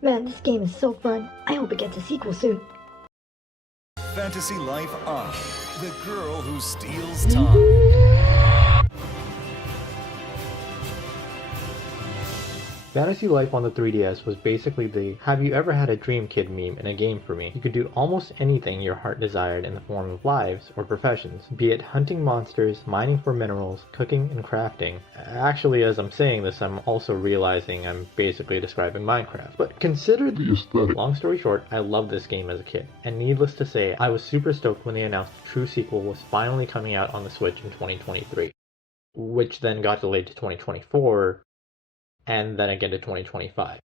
Man, this game is so fun. I hope it gets a sequel soon. Fantasy Life I, the girl who steals time. Fantasy Life on the 3DS was basically the "have you ever had a dream kid" meme in a game for me. You could do almost anything your heart desired in the form of lives or professions, be it hunting monsters, mining for minerals, cooking and crafting. Actually, as I'm saying this, I'm also realizing I'm basically describing Minecraft. But consider the aesthetic. Long story short, I loved this game as a kid, and needless to say, I was super stoked when they announced the true sequel was finally coming out on the Switch in 2023, which then got delayed to 2024, and then again to 2025.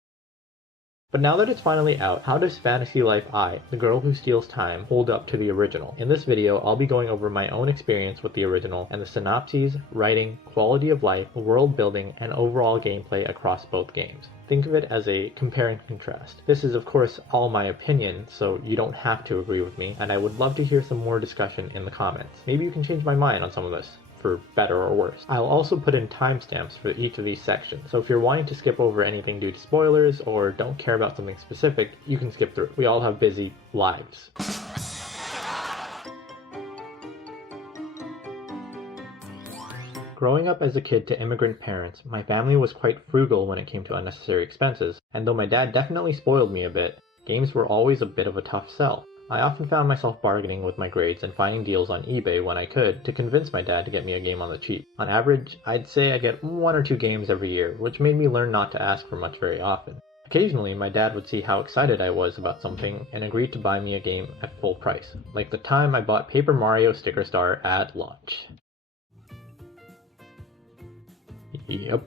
But now that it's finally out, how does Fantasy Life I, the girl who steals time, hold up to the original? In this video, I'll be going over my own experience with the original and the synopses, writing, quality of life, world building, and overall gameplay across both games. Think of it as a compare and contrast. This is of course all my opinion, so you don't have to agree with me, and I would love to hear some more discussion in the comments. Maybe you can change my mind on some of this, for better or worse. I'll also put in timestamps for each of these sections, so if you're wanting to skip over anything due to spoilers or don't care about something specific, you can skip through. We all have busy lives. Growing up as a kid to immigrant parents, my family was quite frugal when it came to unnecessary expenses, and though my dad definitely spoiled me a bit, games were always a bit of a tough sell. I often found myself bargaining with my grades and finding deals on eBay when I could to convince my dad to get me a game on the cheap. On average, I'd say I get 1 or 2 games every year, which made me learn not to ask for much very often. Occasionally, my dad would see how excited I was about something and agreed to buy me a game at full price, like the time I bought Paper Mario Sticker Star at launch. Yep.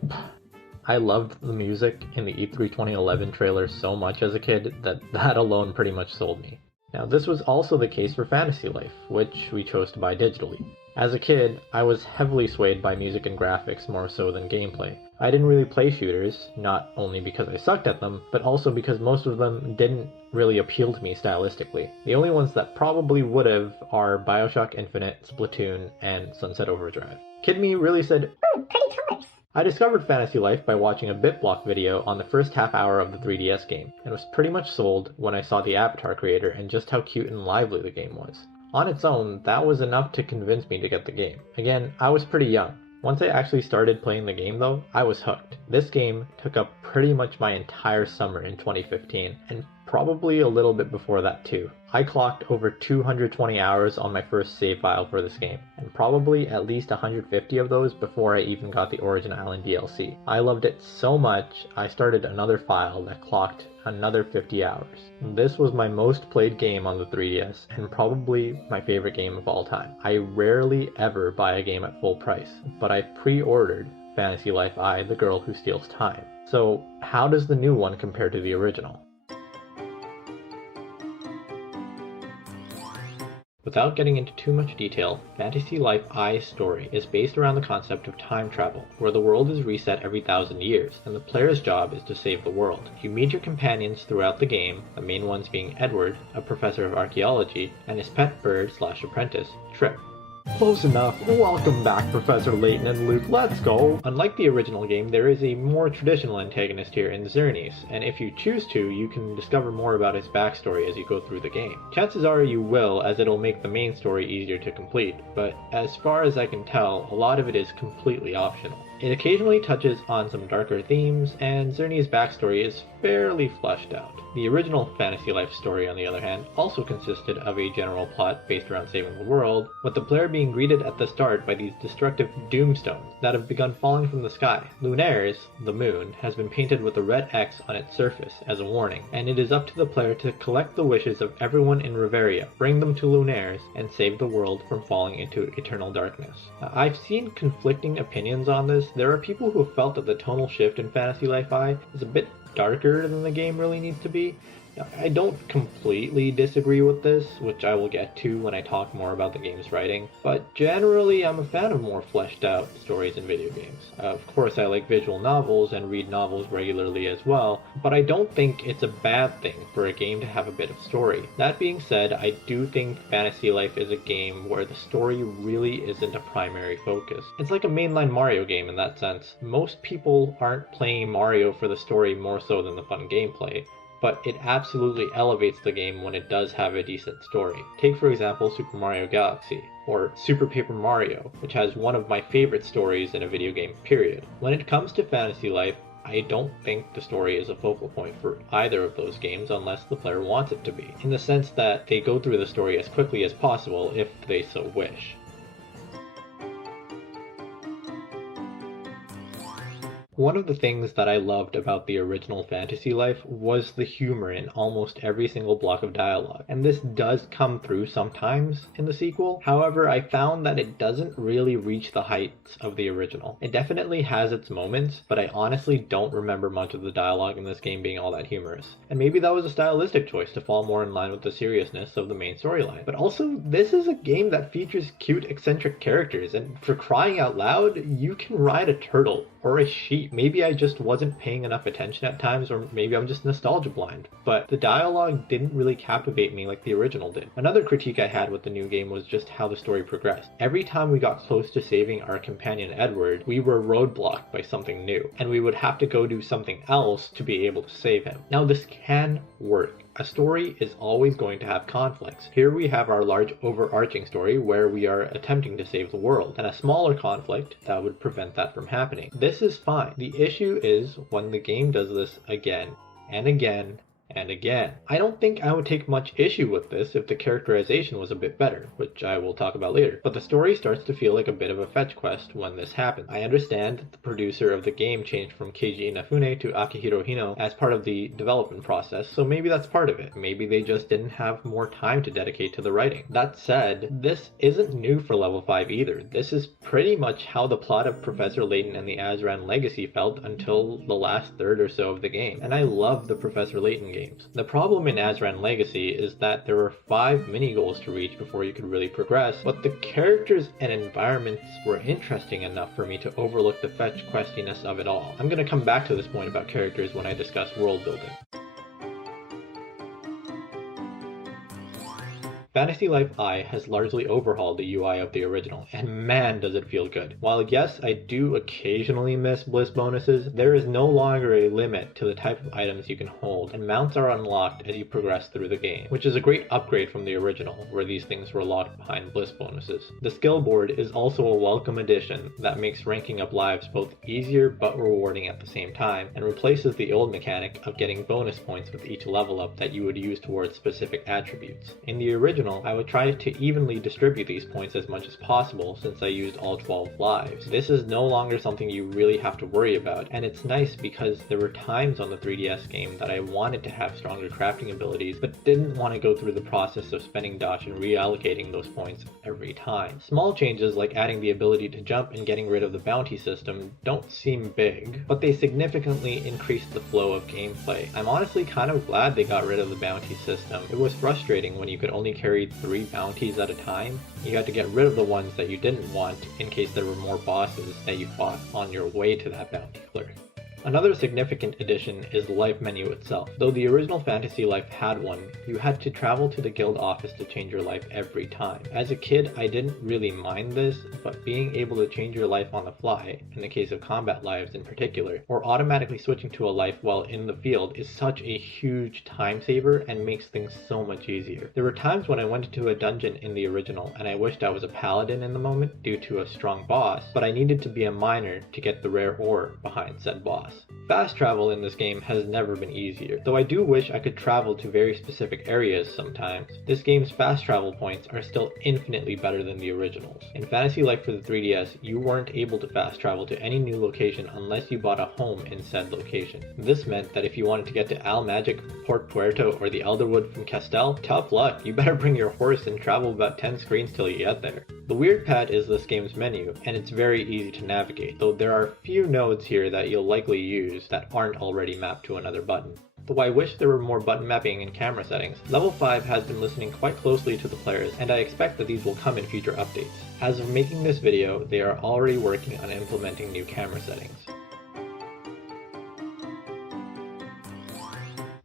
I loved the music in the E3 2011 trailer so much as a kid that alone pretty much sold me. Now, this was also the case for Fantasy Life, which we chose to buy digitally. As a kid, I was heavily swayed by music and graphics more so than gameplay. I didn't really play shooters, not only because I sucked at them, but also because most of them didn't really appeal to me stylistically. The only ones that probably would've are BioShock Infinite, Splatoon, and Sunset Overdrive. Kid me really said, "Ooh, pretty colors." I discovered Fantasy Life by watching a BitBlock video on the first half hour of the 3DS game, and was pretty much sold when I saw the avatar creator and just how cute and lively the game was. On its own, that was enough to convince me to get the game. Again, I was pretty young. Once I actually started playing the game though, I was hooked. This game took up pretty much my entire summer in 2015, and probably a little bit before that too. I clocked over 220 hours on my first save file for this game, and probably at least 150 of those before I even got the Origin Island DLC. I loved it so much, I started another file that clocked another 50 hours. This was my most played game on the 3DS, and probably my favorite game of all time. I rarely ever buy a game at full price, but I pre-ordered Fantasy Life I, the girl who steals time. So how does the new one compare to the original? Without getting into too much detail, Fantasy Life I's story is based around the concept of time travel, where the world is reset every 1,000 years, and the player's job is to save the world. You meet your companions throughout the game, the main ones being Edward, a professor of archaeology, and his pet bird/apprentice, Trip. Close enough. Welcome back, Professor Layton and Luke. Let's go! Unlike the original game, there is a more traditional antagonist here in Xerxes, and if you choose to, you can discover more about his backstory as you go through the game. Chances are you will, as it'll make the main story easier to complete, but as far as I can tell, a lot of it is completely optional. It occasionally touches on some darker themes, and Xerxes' backstory is fairly fleshed out. The original Fantasy Life story, on the other hand, also consisted of a general plot based around saving the world, with the player being greeted at the start by these destructive doomstones that have begun falling from the sky. Lunares, the moon, has been painted with a red X on its surface as a warning, and it is up to the player to collect the wishes of everyone in Reveria, bring them to Lunares, and save the world from falling into eternal darkness. I've seen conflicting opinions on this. There are people who have felt that the tonal shift in Fantasy Life I is a bit darker than the game really needs to be. I don't completely disagree with this, which I will get to when I talk more about the game's writing, but generally I'm a fan of more fleshed out stories in video games. Of course I like visual novels and read novels regularly as well, but I don't think it's a bad thing for a game to have a bit of story. That being said, I do think Fantasy Life is a game where the story really isn't a primary focus. It's like a mainline Mario game in that sense. Most people aren't playing Mario for the story more so than the fun gameplay. but it absolutely elevates the game when it does have a decent story. Take for example Super Mario Galaxy, or Super Paper Mario, which has one of my favorite stories in a video game, period. When it comes to Fantasy Life, I don't think the story is a focal point for either of those games unless the player wants it to be, in the sense that they go through the story as quickly as possible if they so wish. One of the things that I loved about the original Fantasy Life was the humor in almost every single block of dialogue, and this does come through sometimes in the sequel. However, I found that it doesn't really reach the heights of the original. It definitely has its moments, but I honestly don't remember much of the dialogue in this game being all that humorous. And maybe that was a stylistic choice to fall more in line with the seriousness of the main storyline. But also, this is a game that features cute, eccentric characters, and for crying out loud, you can ride a turtle or a sheep. Maybe I just wasn't paying enough attention at times, or maybe I'm just nostalgia blind, but the dialogue didn't really captivate me like the original did. Another critique I had with the new game was just how the story progressed. Every time we got close to saving our companion Edward, we were roadblocked by something new, and we would have to go do something else to be able to save him. Now this can work. A story is always going to have conflicts. Here we have our large overarching story where we are attempting to save the world, and a smaller conflict that would prevent that from happening. This is fine. The issue is when the game does this again and again and again. I don't think I would take much issue with this if the characterization was a bit better, which I will talk about later, but the story starts to feel like a bit of a fetch quest when this happens. I understand that the producer of the game changed from Keiji Inafune to Akihiro Hino as part of the development process, so maybe that's part of it. Maybe they just didn't have more time to dedicate to the writing. That said, this isn't new for Level 5 either. This is pretty much how the plot of Professor Layton and the Azran Legacy felt until the last third or so of the game, and I love the Professor Layton game. The problem in Azran Legacy is that there were 5 mini-goals to reach before you could really progress, but the characters and environments were interesting enough for me to overlook the fetch questiness of it all. I'm going to come back to this point about characters when I discuss world building. Fantasy Life I has largely overhauled the UI of the original, and man does it feel good. While yes, I do occasionally miss bliss bonuses, there is no longer a limit to the type of items you can hold, and mounts are unlocked as you progress through the game, which is a great upgrade from the original, where these things were locked behind bliss bonuses. The skill board is also a welcome addition that makes ranking up lives both easier but rewarding at the same time, and replaces the old mechanic of getting bonus points with each level up that you would use towards specific attributes. In the original, I would try to evenly distribute these points as much as possible since I used all 12 lives. This is no longer something you really have to worry about, and it's nice because there were times on the 3DS game that I wanted to have stronger crafting abilities but didn't want to go through the process of spending dash and reallocating those points every time. Small changes like adding the ability to jump and getting rid of the bounty system don't seem big, but they significantly increase the flow of gameplay. I'm honestly kind of glad they got rid of the bounty system. It was frustrating when you could only carry 3 bounties at a time. You had to get rid of the ones that you didn't want in case there were more bosses that you fought on your way to that bounty clerk. Another significant addition is the life menu itself. Though the original Fantasy Life had one, you had to travel to the guild office to change your life every time. As a kid, I didn't really mind this, but being able to change your life on the fly, in the case of combat lives in particular, or automatically switching to a life while in the field is such a huge time saver and makes things so much easier. There were times when I went into a dungeon in the original and I wished I was a paladin in the moment due to a strong boss, but I needed to be a miner to get the rare ore behind said boss. Fast travel in this game has never been easier, though I do wish I could travel to very specific areas sometimes. This game's fast travel points are still infinitely better than the originals. In Fantasy Life for the 3DS, you weren't able to fast travel to any new location unless you bought a home in said location. This meant that if you wanted to get to Al Magic, Port Puerto, or the Elderwood from Castel, tough luck, you better bring your horse and travel about 10 screens till you get there. The weird pad is this game's menu, and it's very easy to navigate, though there are a few nodes here that you'll likely use that aren't already mapped to another button. Though I wish there were more button mapping and camera settings, Level 5 has been listening quite closely to the players, and I expect that these will come in future updates. As of making this video, they are already working on implementing new camera settings.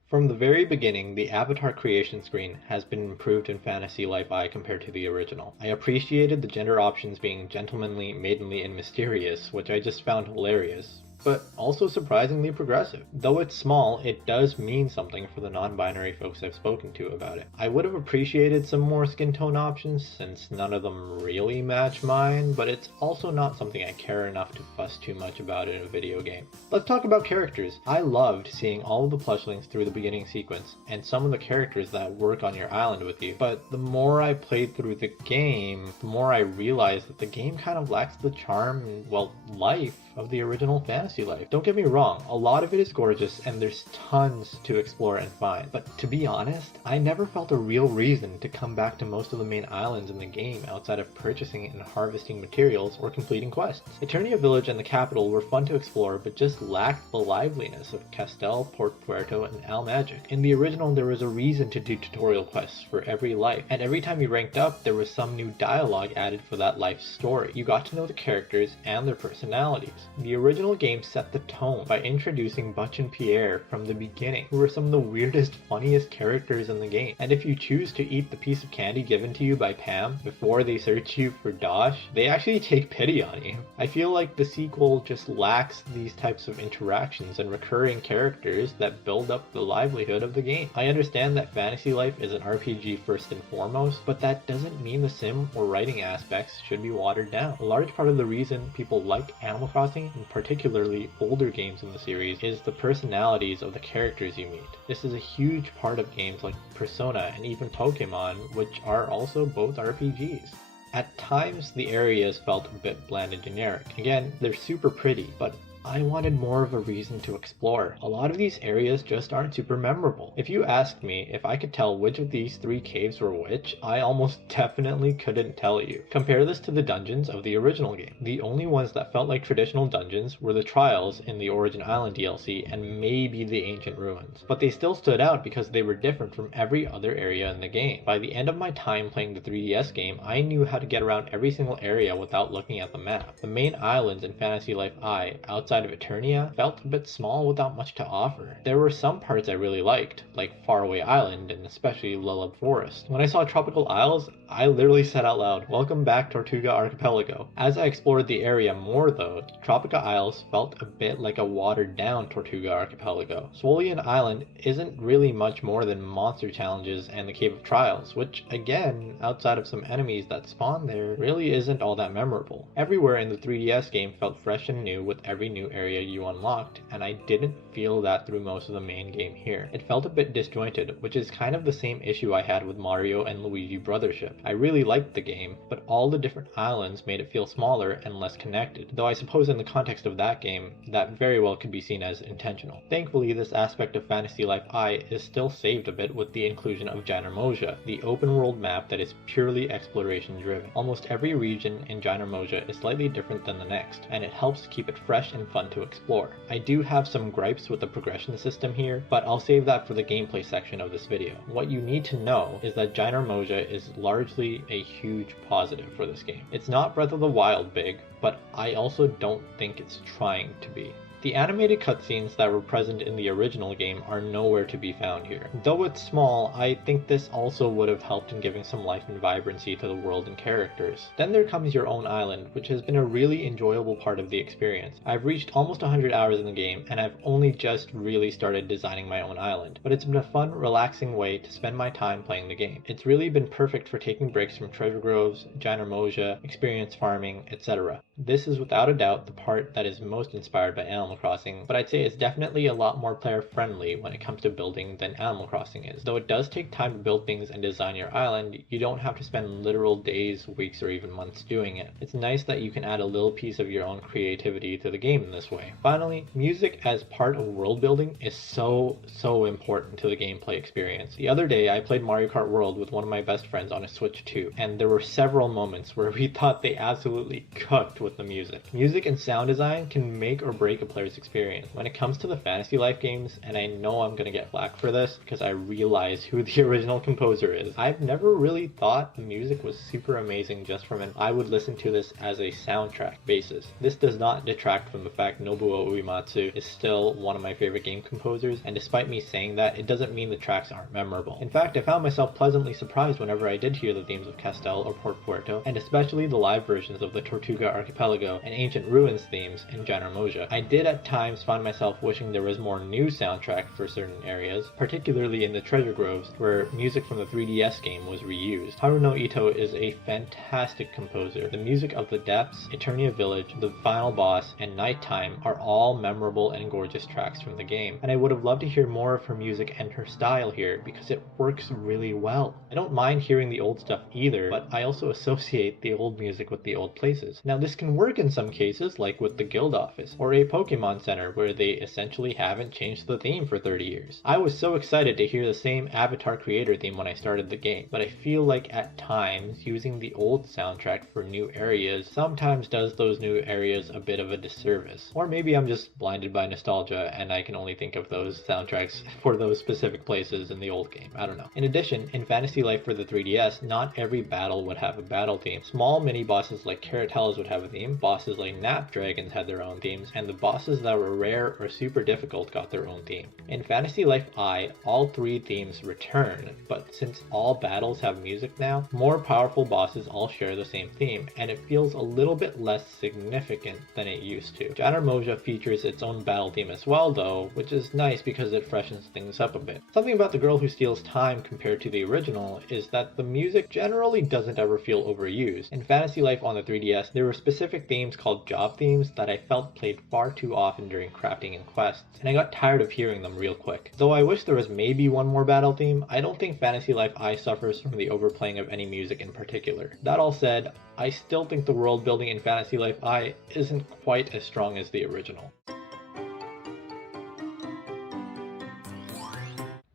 From the very beginning, the avatar creation screen has been improved in Fantasy Life I compared to the original. I appreciated the gender options being gentlemanly, maidenly, and mysterious, which I just found hilarious. but also surprisingly progressive. Though it's small, it does mean something for the non-binary folks I've spoken to about it. I would have appreciated some more skin tone options since none of them really match mine, but it's also not something I care enough to fuss too much about in a video game. Let's talk about characters. I loved seeing all of the plushlings through the beginning sequence and some of the characters that work on your island with you, but the more I played through the game, the more I realized that the game kind of lacks the charm and, well, life of the original Fantasy Life. Don't get me wrong, a lot of it is gorgeous and there's tons to explore and find, but to be honest, I never felt a real reason to come back to most of the main islands in the game outside of purchasing and harvesting materials or completing quests. Eternia Village and the capital were fun to explore, but just lacked the liveliness of Castel, Port Puerto, and Al Magic. In the original, there was a reason to do tutorial quests for every life, and every time you ranked up, there was some new dialogue added for that life's story. You got to know the characters and their personalities. The original game set the tone by introducing Butch and Pierre from the beginning, who were some of the weirdest, funniest characters in the game. And if you choose to eat the piece of candy given to you by Pam before they search you for Dosh, they actually take pity on you. I feel like the sequel just lacks these types of interactions and recurring characters that build up the livelihood of the game. I understand that Fantasy Life is an RPG first and foremost, but that doesn't mean the sim or writing aspects should be watered down. A large part of the reason people like Animal Crossing, and particularly older games in the series, is the personalities of the characters you meet. This is a huge part of games like Persona and even Pokemon, which are also both RPGs. At times, the areas felt a bit bland and generic. Again, they're super pretty, but I wanted more of a reason to explore. A lot of these areas just aren't super memorable. If you asked me if I could tell which of these 3 caves were which, I almost definitely couldn't tell you. Compare this to the dungeons of the original game. The only ones that felt like traditional dungeons were the trials in the Origin Island DLC and maybe the ancient ruins. But they still stood out because they were different from every other area in the game. By the end of my time playing the 3DS game, I knew how to get around every single area without looking at the map. The main islands in Fantasy Life I, outside of Eternia, felt a bit small without much to offer. There were some parts I really liked, like Faraway Island and especially Lullab Forest. When I saw Tropical Isles, I literally said out loud, "Welcome back Tortuga Archipelago." As I explored the area more though, Tropical Isles felt a bit like a watered down Tortuga Archipelago. Swolian Island isn't really much more than monster challenges and the Cave of Trials, which again, outside of some enemies that spawn there, really isn't all that memorable. Everywhere in the 3DS game felt fresh and new with every new area you unlocked, and I didn't feel that through most of the main game here. It felt a bit disjointed, which is kind of the same issue I had with Mario and Luigi Brothership. I really liked the game, but all the different islands made it feel smaller and less connected, though I suppose in the context of that game, that very well could be seen as intentional. Thankfully, this aspect of Fantasy Life I is still saved a bit with the inclusion of Gynormosia, the open world map that is purely exploration driven. Almost every region in Gynormosia is slightly different than the next, and it helps to keep it fresh and fun to explore. I do have some gripes with the progression system here, but I'll save that for the gameplay section of this video. What you need to know is that Gynormosia is largely a huge positive for this game. It's not Breath of the Wild big, but I also don't think it's trying to be. The animated cutscenes that were present in the original game are nowhere to be found here. Though it's small, I think this also would have helped in giving some life and vibrancy to the world and characters. Then there comes your own island, which has been a really enjoyable part of the experience. I've reached almost 100 hours in the game, and I've only just really started designing my own island, but it's been a fun, relaxing way to spend my time playing the game. It's really been perfect for taking breaks from treasure groves, Gynormosia, experience farming, etc. This is without a doubt the part that is most inspired by Animal Crossing, but I'd say it's definitely a lot more player friendly when it comes to building than Animal Crossing is. Though it does take time to build things and design your island, you don't have to spend literal days, weeks, or even months doing it. It's nice that you can add a little piece of your own creativity to the game in this way. Finally, music as part of world building is so important to the gameplay experience. The other day I played Mario Kart World with one of my best friends on a Switch 2, and there were several moments where we thought they absolutely cooked with the music. Music and sound design can make or break a player's experience. When it comes to the Fantasy Life games, and I know I'm gonna get flack for this because I realize who the original composer is, I've never really thought the music was super amazing just from an I would listen to this as a soundtrack basis. This does not detract from the fact Nobuo Uematsu is still one of my favorite game composers, and despite me saying that, it doesn't mean the tracks aren't memorable. In fact, I found myself pleasantly surprised whenever I did hear the themes of Castel or Port Puerto, and especially the live versions of the Tortuga Archipelago Archipelago and Ancient Ruins themes in Janamoja. I did at times find myself wishing there was more new soundtrack for certain areas, particularly in the treasure groves where music from the 3DS game was reused. Haruno Ito is a fantastic composer. The music of The Depths, Eternia Village, the final boss, and Nighttime are all memorable and gorgeous tracks from the game, and I would have loved to hear more of her music and her style here because it works really well. I don't mind hearing the old stuff either, but I also associate the old music with the old places. Now this can work in some cases, like with the guild office or a Pokemon Center where they essentially haven't changed the theme for 30 years. I was so excited to hear the same Avatar creator theme when I started the game, but I feel like at times using the old soundtrack for new areas sometimes does those new areas a bit of a disservice. Or maybe I'm just blinded by nostalgia and I can only think of those soundtracks for those specific places in the old game. I don't know. In addition, in Fantasy Life for the 3DS, not every battle would have a battle theme. Small mini bosses like Caratellas would have a theme, bosses like Nap Dragons had their own themes, and the bosses that were rare or super difficult got their own theme. In Fantasy Life I, all three themes return, but since all battles have music now, more powerful bosses all share the same theme, and it feels a little bit less significant than it used to. Janamoja features its own battle theme as well though, which is nice because it freshens things up a bit. Something about The Girl Who Steals Time compared to the original is that the music generally doesn't ever feel overused. In Fantasy Life on the 3DS, there were specific themes called job themes that I felt played far too often during crafting and quests, and I got tired of hearing them real quick. Though I wish there was maybe one more battle theme, I don't think Fantasy Life I suffers from the overplaying of any music in particular. That all said, I still think the world building in Fantasy Life I isn't quite as strong as the original.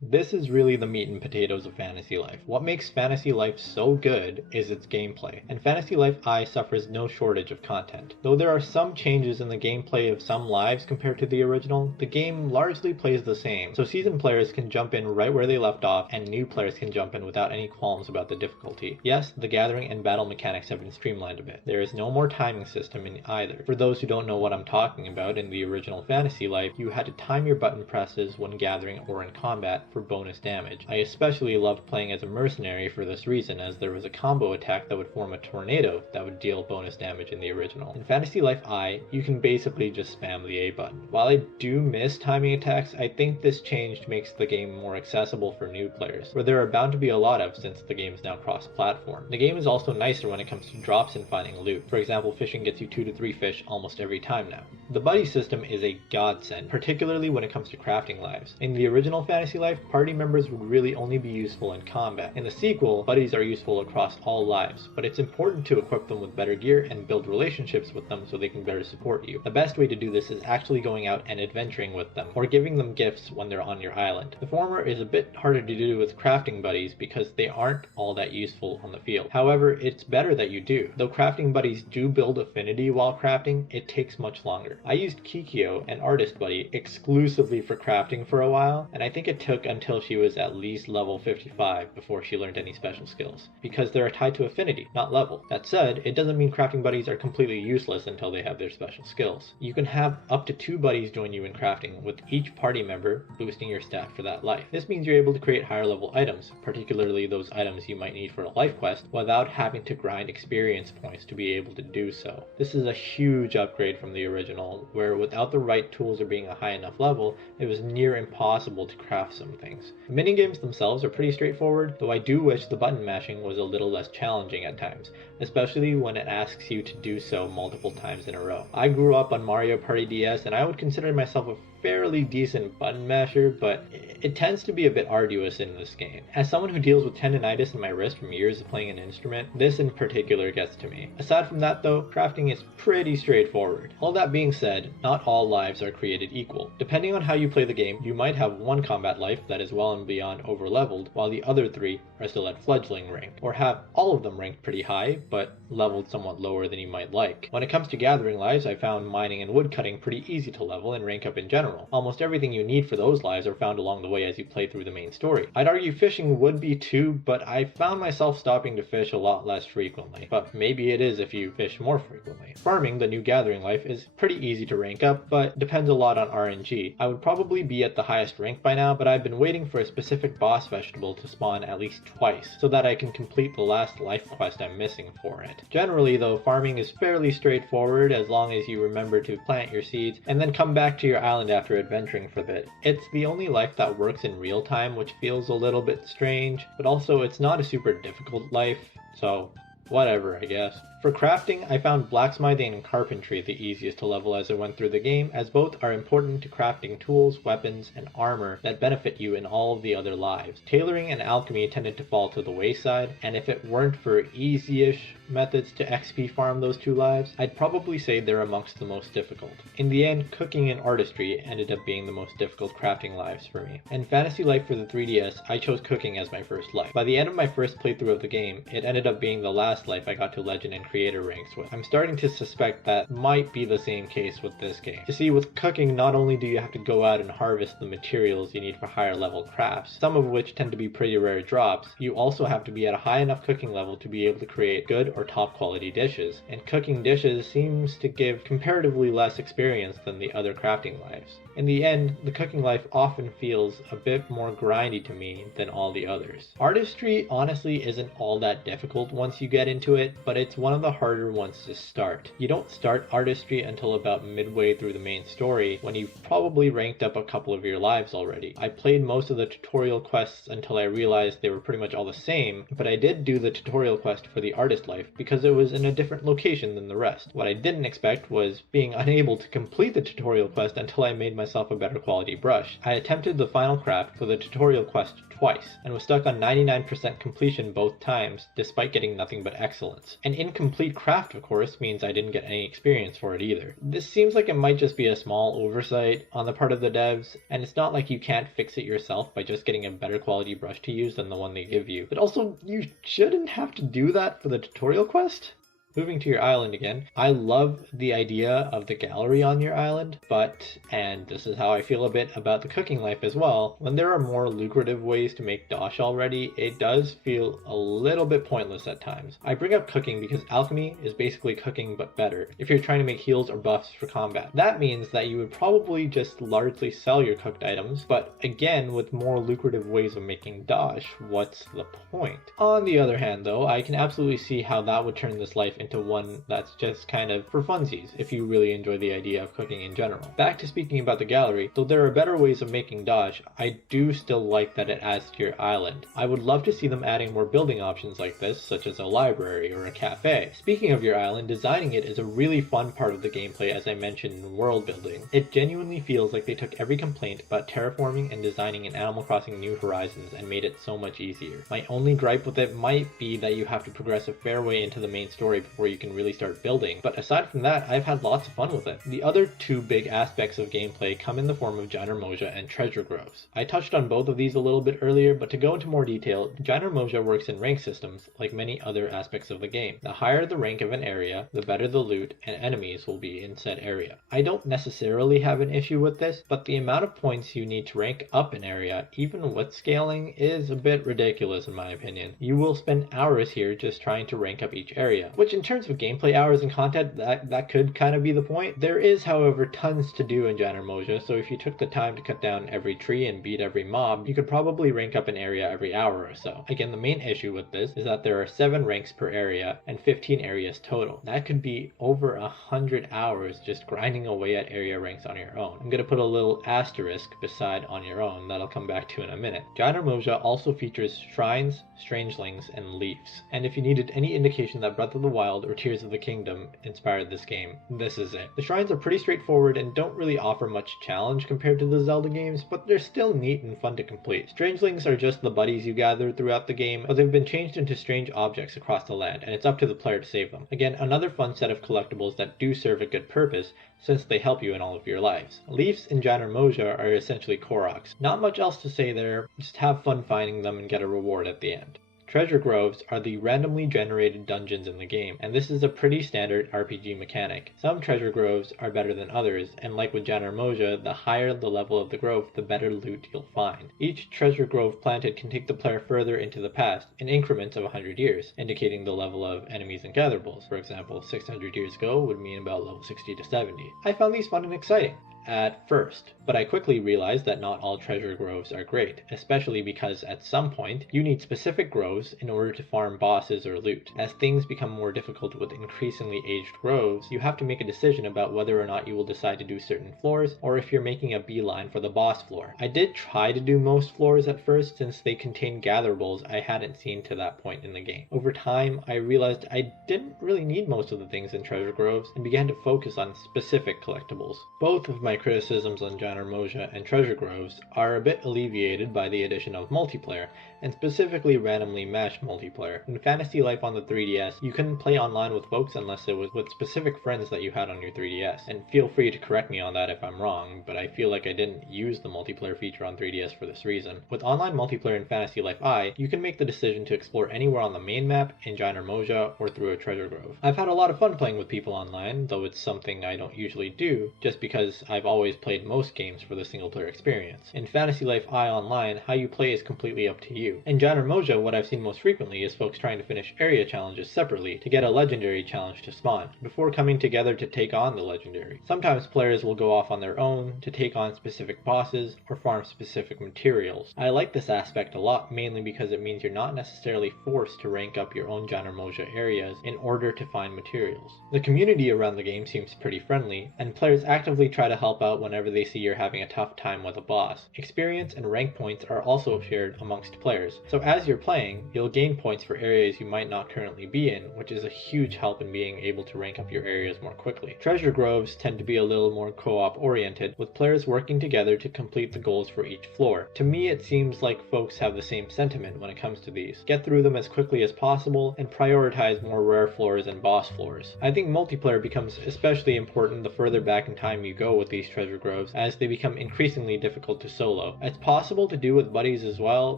This is really the meat and potatoes of Fantasy Life. What makes Fantasy Life so good is its gameplay, and Fantasy Life I suffers no shortage of content. Though there are some changes in the gameplay of some lives compared to the original, the game largely plays the same, so seasoned players can jump in right where they left off, and new players can jump in without any qualms about the difficulty. Yes, the gathering and battle mechanics have been streamlined a bit. There is no more timing system in either. For those who don't know what I'm talking about, in the original Fantasy Life, you had to time your button presses when gathering or in combat for bonus damage. I especially loved playing as a mercenary for this reason, as there was a combo attack that would form a tornado that would deal bonus damage in the original. In Fantasy Life I, you can basically just spam the A button. While I do miss timing attacks, I think this change makes the game more accessible for new players, where there are bound to be a lot of since the game is now cross-platform. The game is also nicer when it comes to drops and finding loot. For example, fishing gets you 2 to 3 fish almost every time now. The buddy system is a godsend, particularly when it comes to crafting lives. In the original Fantasy Life, party members would really only be useful in combat. In the sequel, buddies are useful across all lives, but it's important to equip them with better gear and build relationships with them so they can better support you. The best way to do this is actually going out and adventuring with them, or giving them gifts when they're on your island. The former is a bit harder to do with crafting buddies because they aren't all that useful on the field. However, it's better that you do. Though crafting buddies do build affinity while crafting, it takes much longer. I used Kikyo, an artist buddy, exclusively for crafting for a while, and I think it took until she was at least level 55 before she learned any special skills, because they are tied to affinity, not level. That said, it doesn't mean crafting buddies are completely useless until they have their special skills. You can have up to 2 buddies join you in crafting, with each party member boosting your stat for that life. This means you're able to create higher level items, particularly those items you might need for a life quest, without having to grind experience points to be able to do so. This is a huge upgrade from the original, where without the right tools or being a high enough level, it was near impossible to craft some things. The minigames themselves are pretty straightforward, though I do wish the button mashing was a little less challenging at times, especially when it asks you to do so multiple times in a row. I grew up on Mario Party DS, and I would consider myself a fairly decent button masher, but it tends to be a bit arduous in this game. As someone who deals with tendinitis in my wrist from years of playing an instrument, this in particular gets to me. Aside from that though, crafting is pretty straightforward. All that being said, not all lives are created equal. Depending on how you play the game, you might have one combat life that is well and beyond over-leveled, while the other 3 are still at fledgling rank, or have all of them ranked pretty high, but leveled somewhat lower than you might like. When it comes to gathering lives, I found mining and woodcutting pretty easy to level and rank up in general, general. Almost everything you need for those lives are found along the way as you play through the main story. I'd argue fishing would be too, but I found myself stopping to fish a lot less frequently. But maybe it is if you fish more frequently. Farming, the new gathering life, is pretty easy to rank up, but depends a lot on RNG. I would probably be at the highest rank by now, but I've been waiting for a specific boss vegetable to spawn at least twice, so that I can complete the last life quest I'm missing for it. Generally though, farming is fairly straightforward as long as you remember to plant your seeds and then come back to your island after adventuring for a bit. It's the only life that works in real time, which feels a little bit strange, but also it's not a super difficult life, so whatever, I guess. For crafting, I found blacksmithing and carpentry the easiest to level as I went through the game, as both are important to crafting tools, weapons, and armor that benefit you in all of the other lives. Tailoring and alchemy tended to fall to the wayside, and if it weren't for easy-ish methods to XP farm those two lives, I'd probably say they're amongst the most difficult. In the end, cooking and artistry ended up being the most difficult crafting lives for me. In Fantasy Life for the 3DS, I chose cooking as my first life. By the end of my first playthrough of the game, it ended up being the last life I got to Legend and Creator ranks with. I'm starting to suspect that might be the same case with this game. You see, with cooking, not only do you have to go out and harvest the materials you need for higher level crafts, some of which tend to be pretty rare drops, you also have to be at a high enough cooking level to be able to create good or top quality dishes, and cooking dishes seems to give comparatively less experience than the other crafting lives. In the end, the cooking life often feels a bit more grindy to me than all the others. Artistry honestly isn't all that difficult once you get into it, but it's one of the harder ones to start. You don't start artistry until about midway through the main story, when you've probably ranked up a couple of your lives already. I played most of the tutorial quests until I realized they were pretty much all the same, but I did do the tutorial quest for the artist life because it was in a different location than the rest. What I didn't expect was being unable to complete the tutorial quest until I made myself a better quality brush. I attempted the final craft for the tutorial quest twice, and was stuck on 99% completion both times, despite getting nothing but excellence. An incomplete craft, of course, means I didn't get any experience for it either. This seems like it might just be a small oversight on the part of the devs, and it's not like you can't fix it yourself by just getting a better quality brush to use than the one they give you. But also, you shouldn't have to do that for the tutorial quest? Moving to your island again, I love the idea of the gallery on your island, but, and this is how I feel a bit about the cooking life as well, when there are more lucrative ways to make dosh already, it does feel a little bit pointless at times. I bring up cooking because alchemy is basically cooking but better, if you're trying to make heals or buffs for combat. That means that you would probably just largely sell your cooked items, but again, with more lucrative ways of making dosh, what's the point? On the other hand though, I can absolutely see how that would turn this life into one that's just kind of for funsies if you really enjoy the idea of cooking in general. Back to speaking about the gallery, though there are better ways of making dosh, I do still like that it adds to your island. I would love to see them adding more building options like this, such as a library or a cafe. Speaking of your island, designing it is a really fun part of the gameplay, as I mentioned in world building. It genuinely feels like they took every complaint about terraforming and designing in Animal Crossing New Horizons and made it so much easier. My only gripe with it might be that you have to progress a fair way into the main story before you can really start building, but aside from that, I've had lots of fun with it. The other two big aspects of gameplay come in the form of Gynermosia and treasure groves. I touched on both of these a little bit earlier, but to go into more detail, Gynermosia works in rank systems like many other aspects of the game. The higher the rank of an area, the better the loot and enemies will be in said area. I don't necessarily have an issue with this, but the amount of points you need to rank up an area, even with scaling, is a bit ridiculous in my opinion. You will spend hours here just trying to rank up each area, which in terms of gameplay hours and content, that could kind of be the point. There is, however, tons to do in Gynermosia, so if you took the time to cut down every tree and beat every mob, you could probably rank up an area every hour or so. Again, the main issue with this is that there are 7 ranks per area and 15 areas total. That could be over 100 hours just grinding away at area ranks on your own. I'm gonna put a little asterisk beside on your own that I'll come back to in a minute. Gynermosia also features shrines, strangelings, and leaves. And if you needed any indication that Breath of the Wild or Tears of the Kingdom inspired this game, this is it. The shrines are pretty straightforward and don't really offer much challenge compared to the Zelda games, but they're still neat and fun to complete. Strangelings are just the buddies you gather throughout the game, but they've been changed into strange objects across the land, and it's up to the player to save them. Again, another fun set of collectibles that do serve a good purpose, since they help you in all of your lives. Leaves in Gynermosia are essentially Koroks. Not much else to say there, just have fun finding them and get a reward at the end. Treasure groves are the randomly generated dungeons in the game, and this is a pretty standard RPG mechanic. Some treasure groves are better than others, and like with Janarmoja, the higher the level of the grove, the better loot you'll find. Each treasure grove planted can take the player further into the past, in increments of 100 years, indicating the level of enemies and gatherables. For example, 600 years ago would mean about level 60 to 70. I found these fun and exciting at first, but I quickly realized that not all treasure groves are great, especially because at some point you need specific groves in order to farm bosses or loot. As things become more difficult with increasingly aged groves, you have to make a decision about whether or not you will decide to do certain floors, or if you're making a beeline for the boss floor. I did try to do most floors at first since they contained gatherables I hadn't seen to that point in the game. Over time, I realized I didn't really need most of the things in treasure groves and began to focus on specific collectibles. Both of my criticisms on Janarmoja and treasure groves are a bit alleviated by the addition of multiplayer, and specifically randomly matched multiplayer. In Fantasy Life on the 3DS, you couldn't play online with folks unless it was with specific friends that you had on your 3DS, and feel free to correct me on that if I'm wrong, but I feel like I didn't use the multiplayer feature on 3DS for this reason. With online multiplayer in Fantasy Life I, you can make the decision to explore anywhere on the main map, in Janarmoja, or through a treasure grove. I've had a lot of fun playing with people online, though it's something I don't usually do, just because I've always played most games for the single player experience. In Fantasy Life I Online, how you play is completely up to you. In Janarmoja, what I've seen most frequently is folks trying to finish area challenges separately to get a legendary challenge to spawn, before coming together to take on the legendary. Sometimes players will go off on their own to take on specific bosses or farm specific materials. I like this aspect a lot, mainly because it means you're not necessarily forced to rank up your own Janarmoja areas in order to find materials. The community around the game seems pretty friendly, and players actively try to help out whenever they see you're having a tough time with a boss. Experience and rank points are also shared amongst players, so as you're playing, you'll gain points for areas you might not currently be in, which is a huge help in being able to rank up your areas more quickly. Treasure groves tend to be a little more co-op oriented, with players working together to complete the goals for each floor. To me, it seems like folks have the same sentiment when it comes to these. Get through them as quickly as possible, and prioritize more rare floors and boss floors. I think multiplayer becomes especially important the further back in time you go with these treasure groves, as they become increasingly difficult to solo. It's possible to do with buddies as well,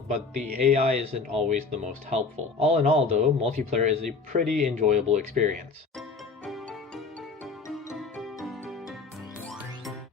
but the AI isn't always the most helpful. All in all though, multiplayer is a pretty enjoyable experience.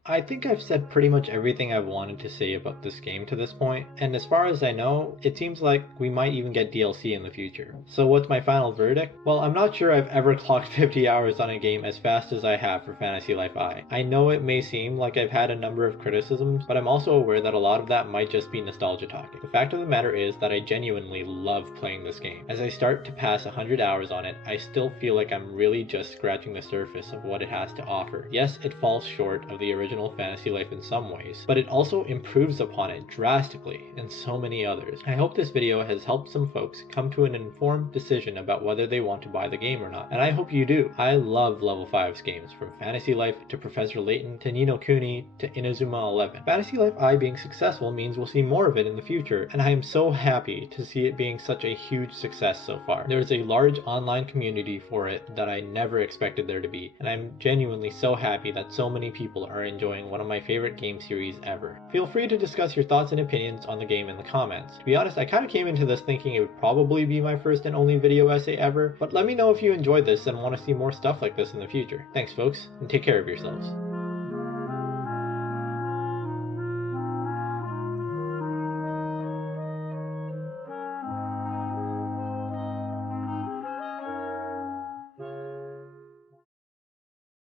I think I've said pretty much everything I've wanted to say about this game to this point, and as far as I know, it seems like we might even get DLC in the future. So what's my final verdict? Well, I'm not sure I've ever clocked 50 hours on a game as fast as I have for Fantasy Life I. I know it may seem like I've had a number of criticisms, but I'm also aware that a lot of that might just be nostalgia talking. The fact of the matter is that I genuinely love playing this game. As I start to pass 100 hours on it, I still feel like I'm really just scratching the surface of what it has to offer. Yes, it falls short of the original Fantasy Life in some ways, but it also improves upon it drastically in so many others. I hope this video has helped some folks come to an informed decision about whether they want to buy the game or not, and I hope you do. I love Level 5's games, from Fantasy Life to Professor Layton to Ni no Kuni to Inazuma 11. Fantasy Life I being successful means we'll see more of it in the future, and I am so happy to see it being such a huge success so far. There's a large online community for it that I never expected there to be, and I'm genuinely so happy that so many people are enjoying one of my favorite game series ever. Feel free to discuss your thoughts and opinions on the game in the comments. To be honest, I kind of came into this thinking it would probably be my first and only video essay ever, but let me know if you enjoyed this and want to see more stuff like this in the future. Thanks folks, and take care of yourselves.